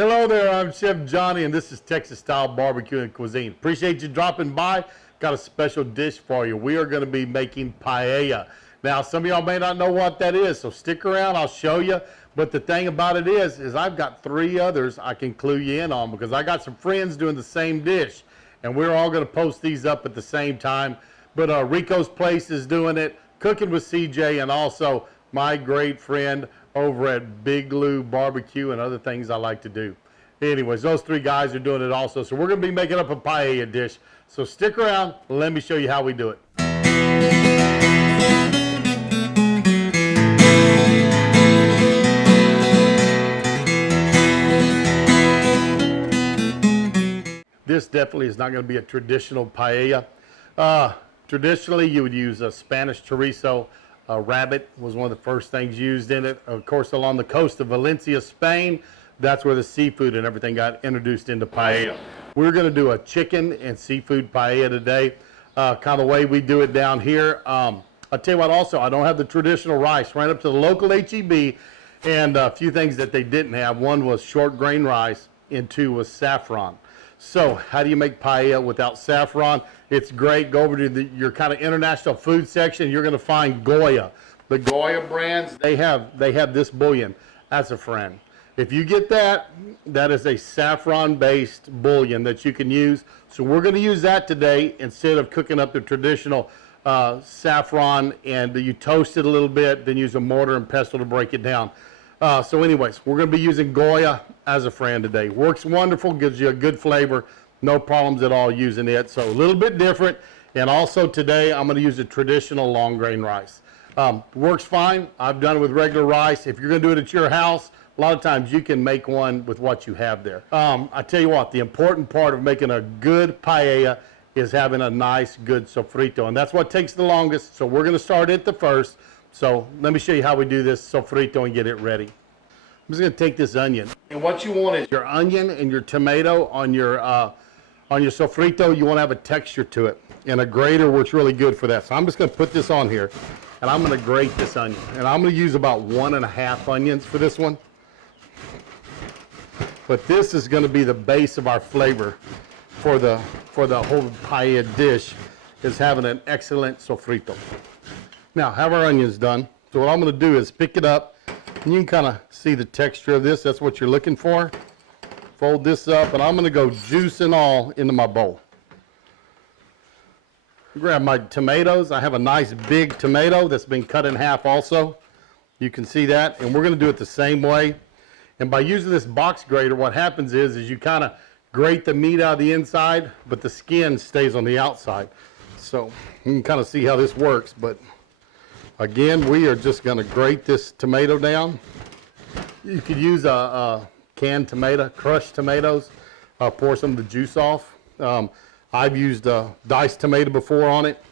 Hello there, I'm Chef Johnny, and this is Texas Style Barbecue and Cuisine. Appreciate you dropping by. Got a special dish for you. We are going to be making paella. Now, some of y'all may not know what that is, so stick around, I'll show you. But the thing about it is I've got 3 others I can clue you in on because I got some friends doing the same dish. And we're all going to post these up at the same time. But Rico's Place is doing it, Cooking with CJ, and also my great friend over at Big Lou Barbecue and other things I like to do. Anyways, those 3 guys are doing it also. So we're going to be making up a paella dish. So stick around. Let me show you how we do it. This definitely is not going to be a traditional paella. Traditionally, you would use a Spanish chorizo. Rabbit was one of the first things used in it. Of course, along the coast of Valencia, Spain, that's where the seafood and everything got introduced into paella. We're going to do a chicken and seafood paella today, kind of the way we do it down here. I'll tell you what, also, I don't have the traditional rice. Ran up to the local HEB, and a few things that they didn't have. One was short grain rice, and 2 was saffron. So how do you make paella without saffron? It's great. Go over to your kind of international food section. You're going to find Goya. The Goya brands, they have this bouillon as a friend. If you get that, that is a saffron-based bouillon that you can use. So we're going to use that today instead of cooking up the traditional saffron, and you toast it a little bit, then use a mortar and pestle to break it down. So anyways, we're going to be using Goya as a friend today. Works wonderful, gives you a good flavor. No problems at all using it. So a little bit different. And also today, I'm going to use a traditional long grain rice. Works fine. I've done it with regular rice. If you're going to do it at your house, a lot of times you can make one with what you have there. I tell you what, the important part of making a good paella is having a nice, good sofrito. And that's what takes the longest. So we're going to start it the first. So let me show you how we do this sofrito and get it ready. I'm just going to take this onion. And what you want is your onion and your tomato on your sofrito. You want to have a texture to it. And a grater works really good for that. So I'm just going to put this on here. And I'm going to grate this onion. And I'm going to use about 1.5 onions for this one. But this is going to be the base of our flavor for the whole paella dish, is having an excellent sofrito. Now, have our onions done. So what I'm going to do is pick it up, and you can kind of see the texture of this. That's what you're looking for. Fold this up, and I'm going to go juice and all into my bowl. Grab my tomatoes. I have a nice big tomato that's been cut in half also. You can see that, and we're going to do it the same way. And by using this box grater, what happens is you kind of grate the meat out of the inside, but the skin stays on the outside. So you can kind of see how this works, but again, we are just going to grate this tomato down. You could use a canned tomato, crushed tomatoes, pour some of the juice off. I've used diced tomato before on it,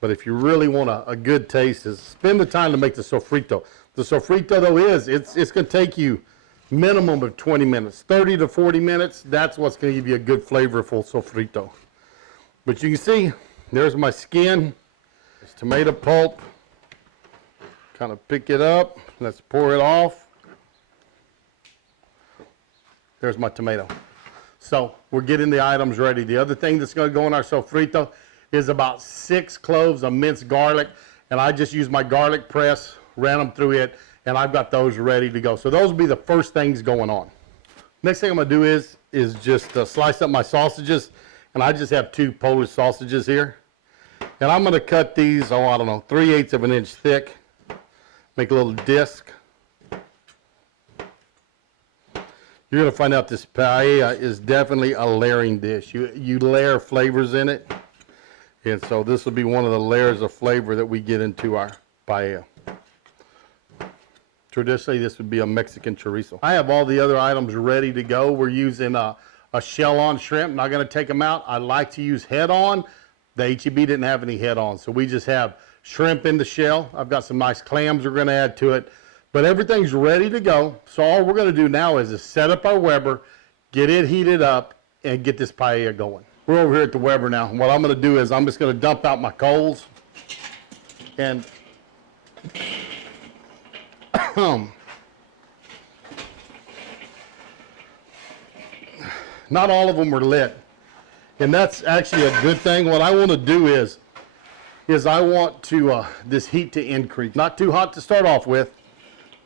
but if you really want a good taste, is spend the time to make the sofrito. The sofrito, though, it's going to take you minimum of 20 minutes, 30 to 40 minutes. That's what's going to give you a good flavorful sofrito. But you can see, there's my skin, there's tomato pulp. Kind of pick it up. Let's pour it off. There's my tomato. So we're getting the items ready. The other thing that's going to go in our sofrito is about 6 cloves of minced garlic. And I just used my garlic press, ran them through it, and I've got those ready to go. So those will be the first things going on. Next thing I'm going to do is just slice up my sausages. And I just have 2 Polish sausages here. And I'm going to cut these, I don't know, 3/8 of an inch thick. Make a little disc. You're going to find out this paella is definitely a layering dish. You layer flavors in it. And so this will be one of the layers of flavor that we get into our paella. Traditionally, this would be a Mexican chorizo. I have all the other items ready to go. We're using a shell-on shrimp. Not going to take them out. I like to use head-on. The HEB didn't have any head-on, so we just have shrimp in the shell. I've got some nice clams we're going to add to it. But everything's ready to go. So all we're going to do now is set up our Weber, get it heated up, and get this paella going. We're over here at the Weber now. What I'm going to do is I'm just going to dump out my coals. And Not all of them were lit. And that's actually a good thing. What I want to do is I want to this heat to increase. Not too hot to start off with,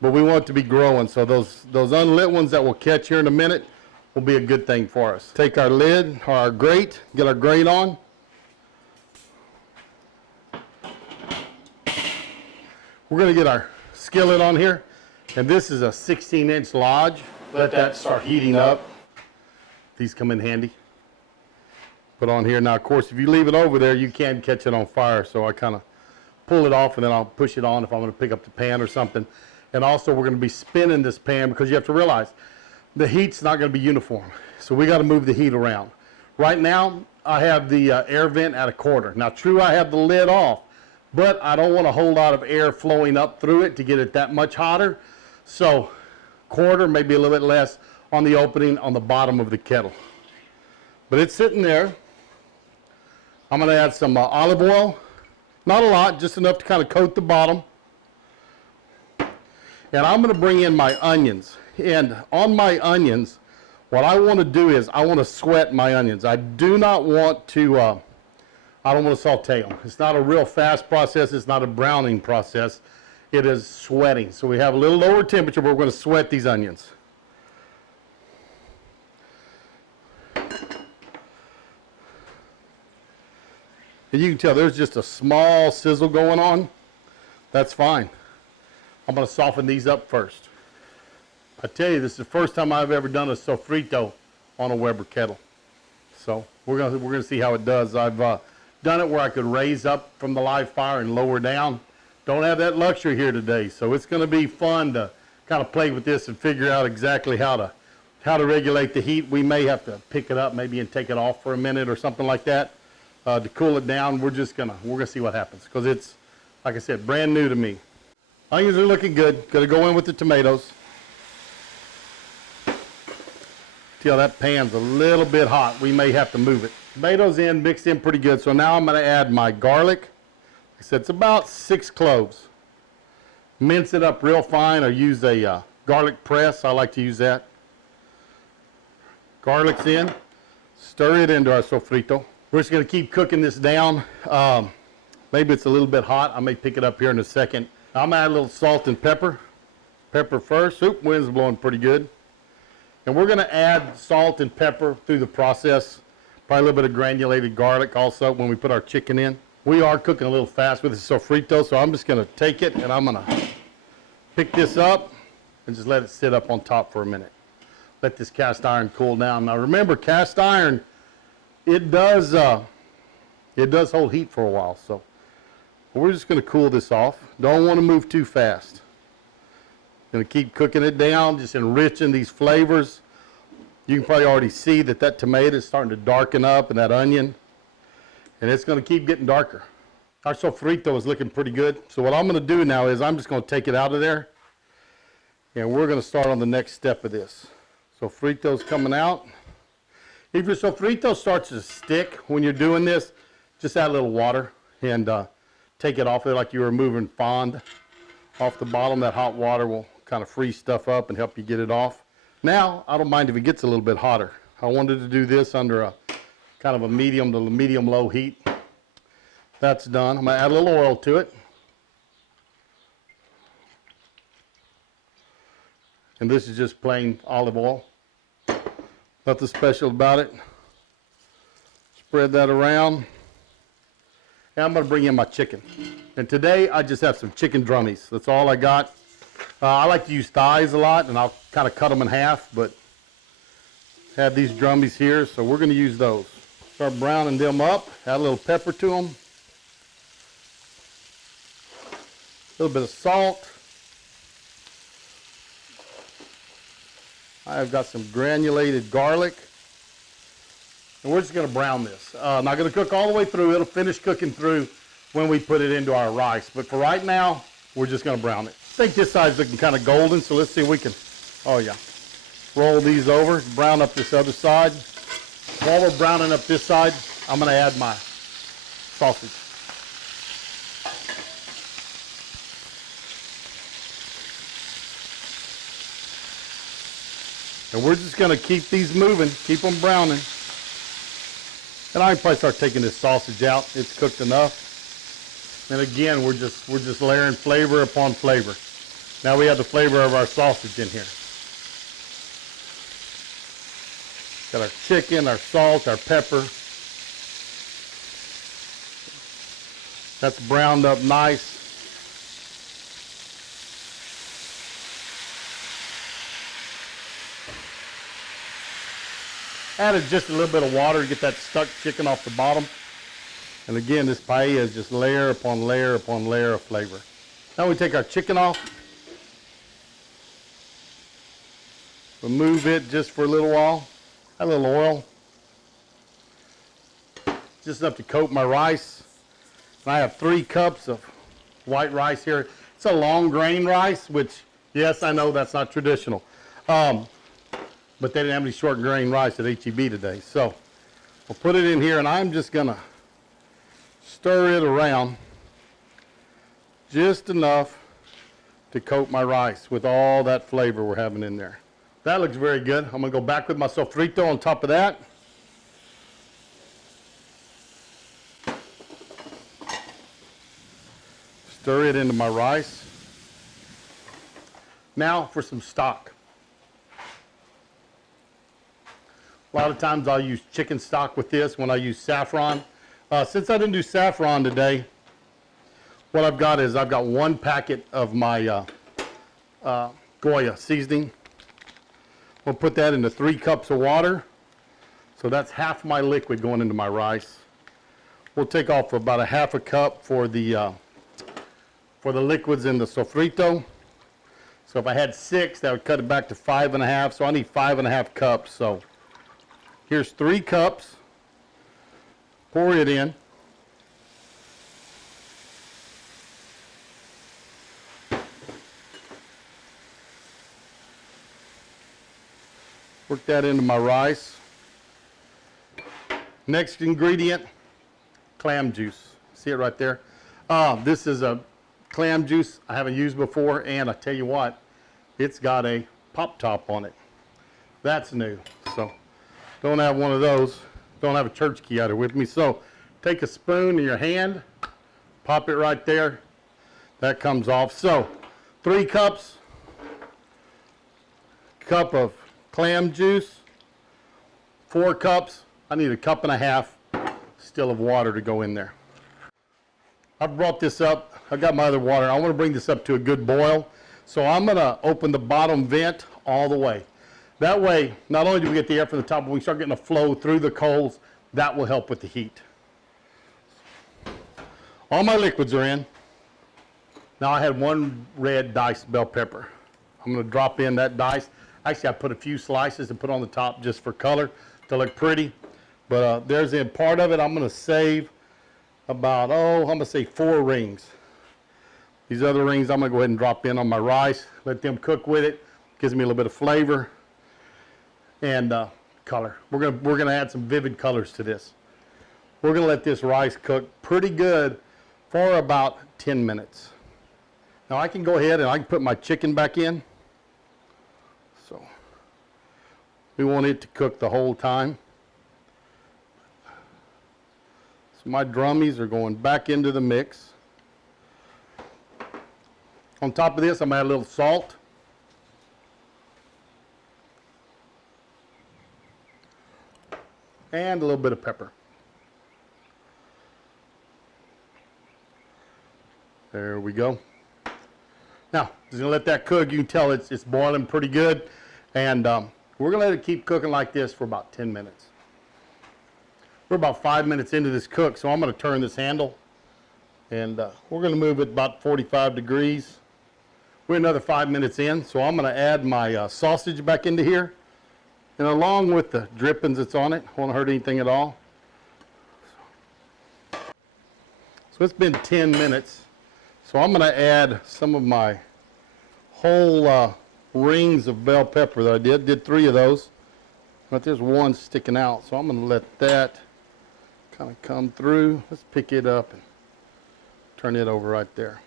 but we want it to be growing. So those unlit ones that we'll catch here in a minute will be a good thing for us. Take our lid or our grate, get our grate on. We're going to get our skillet on here, and this is a 16-inch Lodge. Let that start heating up. These come in handy. Put on here. Now, of course, if you leave it over there, you can catch it on fire, so I kind of pull it off, and then I'll push it on if I'm going to pick up the pan or something. And also, we're going to be spinning this pan because you have to realize the heat's not going to be uniform, so we got to move the heat around. Right now, I have the air vent at a quarter. Now, true, I have the lid off, but I don't want a whole lot of air flowing up through it to get it that much hotter. So quarter, maybe a little bit less on the opening on the bottom of the kettle. But it's sitting there. I'm going to add some olive oil. Not a lot, just enough to kind of coat the bottom. And I'm going to bring in my onions. And on my onions, what I want to do is I want to sweat my onions. I do not want to I don't want to saute them. It's not a real fast process. It's not a browning process. It is sweating. So we have a little lower temperature, but we're going to sweat these onions. And you can tell there's just a small sizzle going on. That's fine. I'm going to soften these up first. I tell you, this is the first time I've ever done a sofrito on a Weber kettle. So we're going to see how it does. I've done it where I could raise up from the live fire and lower down. Don't have that luxury here today, so it's going to be fun to kind of play with this and figure out exactly how to regulate the heat. We may have to pick it up maybe and take it off for a minute or something like that to cool it down. We're gonna see what happens because it's, like I said, brand new to me. Onions are looking good. Gonna go in with the tomatoes. See how that pan's a little bit hot. We may have to move it. Tomatoes in, mixed in pretty good. So now I'm going to add my garlic. Like I said, it's about 6 cloves. Mince it up real fine or use a garlic press. I like to use that. Garlic's in. Stir it into our sofrito. We're just going to keep cooking this down. Maybe it's a little bit hot. I may pick it up here in a second. I'm going to add a little salt and pepper. Pepper first. Oop, wind's blowing pretty good. And we're going to add salt and pepper through the process. Probably a little bit of granulated garlic also when we put our chicken in. We are cooking a little fast with the sofrito, so I'm just going to take it and I'm going to pick this up and just let it sit up on top for a minute. Let this cast iron cool down. Now remember, cast iron, it does hold heat for a while, so we're just going to cool this off. Don't want to move too fast. Going to keep cooking it down, just enriching these flavors. You can probably already see that tomato is starting to darken up and that onion. And it's going to keep getting darker. Our sofrito is looking pretty good. So what I'm going to do now is I'm just going to take it out of there. And we're going to start on the next step of this. Sofrito's coming out. If your sofrito starts to stick when you're doing this, just add a little water and take it off there like you were removing fond off the bottom. That hot water will kind of freeze stuff up and help you get it off. Now, I don't mind if it gets a little bit hotter. I wanted to do this under a kind of a medium to medium-low heat. That's done. I'm going to add a little oil to it. And this is just plain olive oil. Nothing special about it. Spread that around. And I'm going to bring in my chicken. And today, I just have some chicken drummies. That's all I got. I like to use thighs a lot, and I'll kind of cut them in half, but have these drummies here, so we're going to use those. Start browning them up, add a little pepper to them, a little bit of salt. I've got some granulated garlic, and we're just going to brown this. Not going to cook all the way through. It'll finish cooking through when we put it into our rice, but for right now, we're just going to brown it. I think this side's looking kind of golden, so let's see if we can, oh yeah, roll these over, brown up this other side. While we're browning up this side, I'm going to add my sausage. And we're just going to keep these moving, keep them browning. And I can probably start taking this sausage out. It's cooked enough. And again, we're just layering flavor upon flavor. Now we have the flavor of our sausage in here. Got our chicken, our salt, our pepper. That's browned up nice. Added just a little bit of water to get that stuck chicken off the bottom. And again, this paella is just layer upon layer upon layer of flavor. Now we take our chicken off. Remove it just for a little while. Add a little oil. Just enough to coat my rice. And I have 3 cups of white rice here. It's a long grain rice, which, yes, I know that's not traditional. But they didn't have any short grain rice at HEB today. So we'll put it in here, and I'm just going to stir it around just enough to coat my rice with all that flavor we're having in there. That looks very good. I'm going to go back with my sofrito on top of that. Stir it into my rice. Now for some stock. A lot of times I'll use chicken stock with this when I use saffron. Since I didn't do saffron today, what I've got is I've got 1 packet of my Goya seasoning. We'll put that into 3 cups of water. So that's half my liquid going into my rice. We'll take off about a half a cup for the liquids in the sofrito. So if I had 6, that would cut it back to 5.5. So I need 5.5 cups. So here's 3 cups. Pour it in. Work that into my rice. Next ingredient, clam juice. See it right there? This is a clam juice I haven't used before, and I tell you what, it's got a pop top on it. That's new. So don't have one of those. Don't have a church key out here with me. So take a spoon in your hand, pop it right there. That comes off. So 3 cups, cup of clam juice, 4 cups. I need a cup and a half still of water to go in there. I brought this up. I got my other water. I want to bring this up to a good boil. So I'm going to open the bottom vent all the way. That way, not only do we get the air from the top, but we start getting a flow through the coals. That will help with the heat. All my liquids are in. Now I had 1 red diced bell pepper. I'm going to drop in that dice. Actually, I put a few slices to put on the top just for color to look pretty. But there's a part of it I'm going to save about, I'm going to say 4 rings. These other rings I'm going to go ahead and drop in on my rice. Let them cook with it. Gives me a little bit of flavor and color. We're going to add some vivid colors to this. We're going to let this rice cook pretty good for about 10 minutes. Now I can go ahead and I can put my chicken back in. So we want it to cook the whole time. So my drummies are going back into the mix. On top of this, I'm going to add a little salt. And a little bit of pepper. There we go. Now, just gonna let that cook. You can tell it's boiling pretty good. And we're gonna let it keep cooking like this for about 10 minutes. We're about 5 minutes into this cook, so I'm gonna turn this handle. And we're gonna move it about 45 degrees. We're another 5 minutes in, so I'm gonna add my sausage back into here. And along with the drippings that's on it, won't hurt anything at all. So it's been 10 minutes. So I'm going to add some of my whole rings of bell pepper that I did 3 of those. But there's 1 sticking out, so I'm going to let that kind of come through. Let's pick it up and turn it over right there.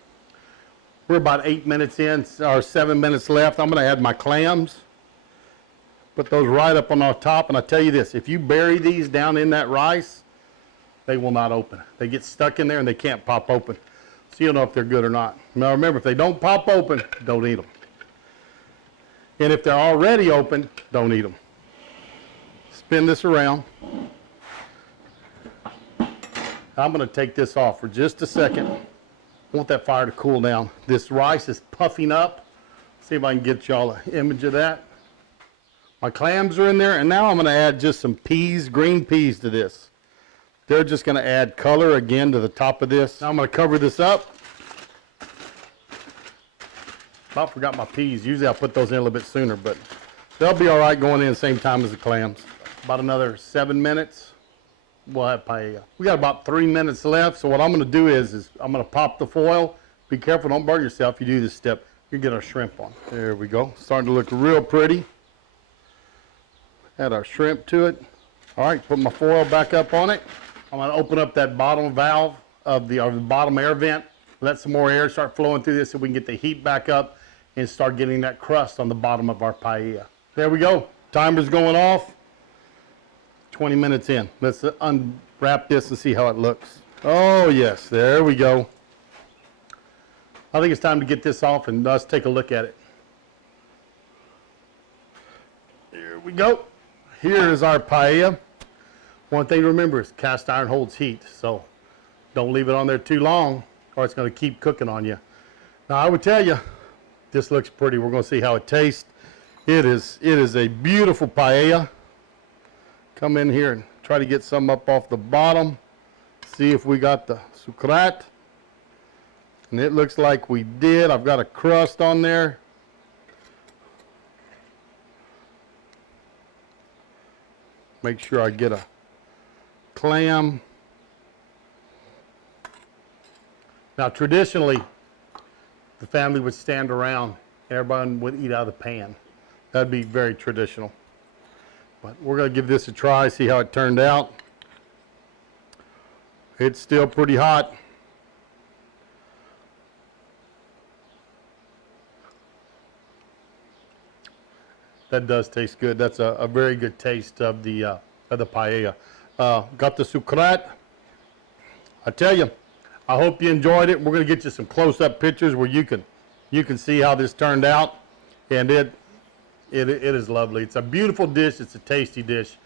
We're about 8 minutes in, or 7 minutes left. I'm going to add my clams. Put those right up on our top, and I tell you this, if you bury these down in that rice, they will not open. They get stuck in there and they can't pop open. So you'll know if they're good or not. Now remember, if they don't pop open, don't eat them. And if they're already open, don't eat them. Spin this around. I'm going to take this off for just a second. I want that fire to cool down. This rice is puffing up. See if I can get y'all an image of that. My clams are in there, and now I'm going to add just some peas, green peas to this. They're just going to add color again to the top of this. Now I'm going to cover this up. About forgot my peas. Usually I put those in a little bit sooner, but they'll be all right going in the same time as the clams. About another 7 minutes, we'll have paella. We got about 3 minutes left, so what I'm going to do is I'm going to pop the foil. Be careful, don't burn yourself if you do this step. You get our shrimp on. There we go. Starting to look real pretty. Add our shrimp to it. All right, put my foil back up on it. I'm going to open up that bottom valve of the bottom air vent. Let some more air start flowing through this so we can get the heat back up and start getting that crust on the bottom of our paella. There we go. Timer's going off. 20 minutes in. Let's unwrap this and see how it looks. Oh yes, there we go. I think it's time to get this off and let's take a look at it. Here we go. Here is our paella. One thing to remember is cast iron holds heat, so don't leave it on there too long or it's going to keep cooking on you. Now I would tell you, this looks pretty. We're going to see how it tastes. It is a beautiful paella. Come in here and try to get some up off the bottom. See if we got the sucrat. And it looks like we did. I've got a crust on there. Make sure I get a clam. Now traditionally, the family would stand around and everyone would eat out of the pan. That'd be very traditional. But we're going to give this a try, see how it turned out. It's still pretty hot. That does taste good. That's a very good taste of the paella. Got the sucrat. I tell you, I hope you enjoyed it. We're going to get you some close-up pictures where you can see how this turned out, and it is lovely. It's a beautiful dish. It's a tasty dish,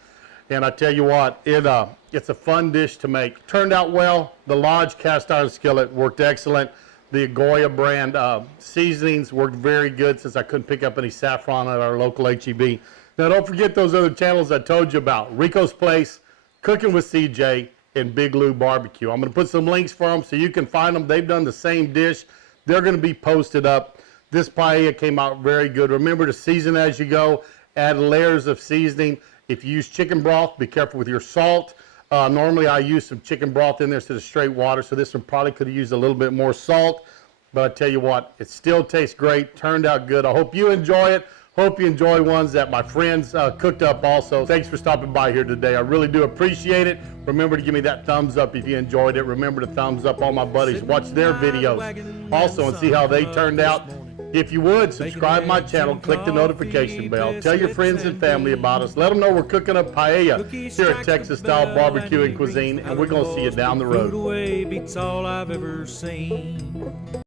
and I tell you what, it's a fun dish to make. Turned out well. The Lodge cast iron skillet worked excellent. The Gore brand seasonings worked very good since I couldn't pick up any saffron at our local HEB. Now don't forget those other channels I told you about. Rico's Place, Cooking with CJ, and Big Lou Barbecue. I'm going to put some links for them so you can find them. They've done the same dish. They're going to be posted up. This paella came out very good. Remember to season as you go. Add layers of seasoning. If you use chicken broth, be careful with your salt. Normally I use some chicken broth in there instead of straight water, so this one probably could have used a little bit more salt. But I tell you what, it still tastes great. Turned out good. I hope you enjoy it. Hope you enjoy ones that my friends cooked up also. Thanks for stopping by here today. I really do appreciate it. Remember to give me that thumbs up if you enjoyed it. Remember to thumbs up all my buddies. Watch their videos also and see how they turned out. If you would, subscribe to my channel, click the notification bell, tell your friends and family about us, let them know we're cooking up paella here at Texas Style Barbecue and Cuisine, and we're going to see you down the road.